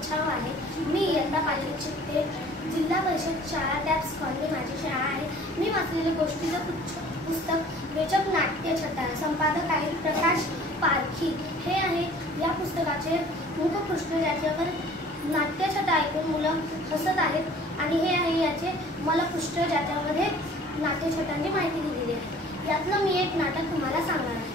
बचाव आहे। मी इयत्ता 5वीत शिकते। जिल्हा परिषद शाळा टॅप्स कॉलनी माझी शाळा आहे। मी वाचलेले गोष्टीचं पुस्तक वेचक नाट्यछटा, संपादक आहेत प्रकाश पारखी हे आहे। या पुस्तकाचे मुखपृष्ठ ज्याच्यावर नाट्यछटा ऐकून मुलं हसत आहेत आणि हे आहे याचे मलपृष्ठ ज्याच्यामध्ये नाट्यछटांची माहिती दिलेली आहे। यातलं मी एक नाटक तुम्हाला सांगणार आहे।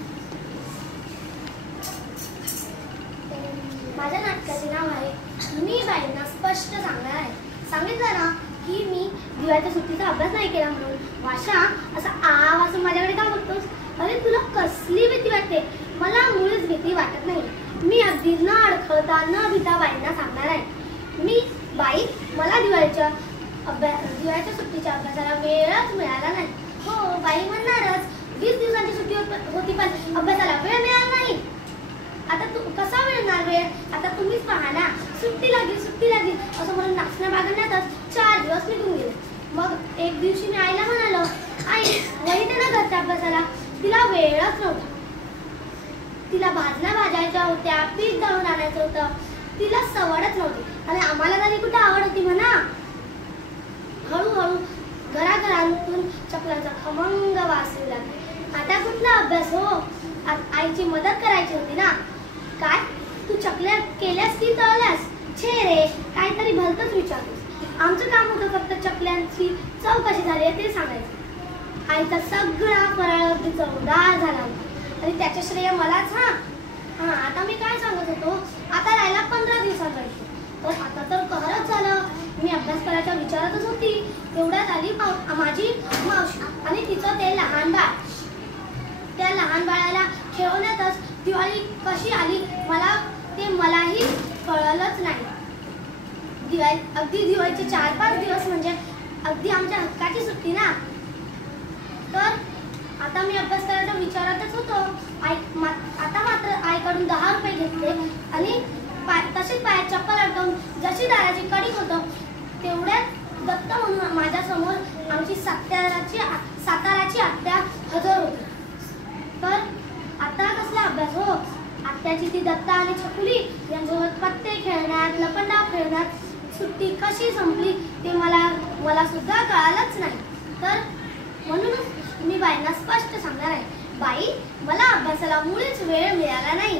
माझ्या नाटकाचे नाव आहे मी बाईंना स्पष्ट सांगणार आहे। सांगितलं ना की मी दिवाळीच्या सुट्टीचा अभ्यास नाही केला म्हणून। वाशा असा वाचून माझ्याकडे का बघतोस? अरे तुला कसली भीती वाटते? मला मुळीच भीती वाटत नाही। मी अगदी न अडखळता न भीता बाईंना सांगणार आहे। मी बाई मला दिवाळीच्या सुट्टीच्या अभ्यासाला वेळच मिळाला नाही। हो बाई म्हणणारच 20 दिवसांची सुट्टी होती पण अभ्यासाला वेळ मिळाला नाही। आता तू कसा मिळणार वेळ? आता तुम्हीच पहा ना, सुट्टी लागली असं म्हणून नाचण्या बागडण्यातच 4 दिवस निघून गेले। मग एक दिवशी मी आईला म्हणालो, आई वही दे ना घरच्या अभ्यासाला। तिला वेळच नव्हता। तिला भाजण्या भाजायच्या होत्या, पीठ दळून आणायचं होतं, तिला सवडच नव्हती आणि आम्हाला तरी कुठे आवड होती म्हणा। हळूहळू घराघरांतून चपलांचा खमंग वास येऊ लागला। आता कुठला अभ्यास हो? आईची मदत करायची होती ना। काय तू चकल्या केल्यास की तळल्यास? छे रे, काहीतरी भलतंच विचारतोस। आमचं काम होतं फक्त चकल्यांची चव कशी झाली ते सांगायचं। आईचा सगळा फराळ अगदी चवदार झाला होता आणि त्याचे श्रेय मलाच। आता मी काय सांगत होतो, आता राहिला 15 दिवसांचा। तर आता तर कहरच झालं। मी अभ्यास करायच्या विचारातच होती तेवढ्यात आली माझी मावशी आणि तिचं ते लहान बाळ। त्या लहान बाळाला खेळवण्यातच दिवाळी कशी आली मलाही कळलंच नाही। अगदी दिवाळीचे 4-5 दिवस म्हणजे अगदी आमच्या हक्काची सुट्टी ना। तर आता मी अभ्यास करायच्या विचारातच होतो। आता मात्र आईकडून 10 रुपये घेतले आणि तशीच पायात चप्पल अडकवून जशी दाराची कडी होतं तेवढ्यात दत्त म्हणून माझ्या समोर आमची साताराची आत्या हजर होती। तर आता कसला अभ्यास हो? आत्याची ती दत्ता आणि छकुली यांच्यासोबत पत्ते खेळण्यात, लपंडाव खेळण्यात सुट्टी कशी संपली ते मला सुद्धा कळालंच नाही। तर म्हणूनच मी बाईंना स्पष्ट सांगणार आहे, बाई मला अभ्यासाला मुळीच वेळ मिळाला नाही।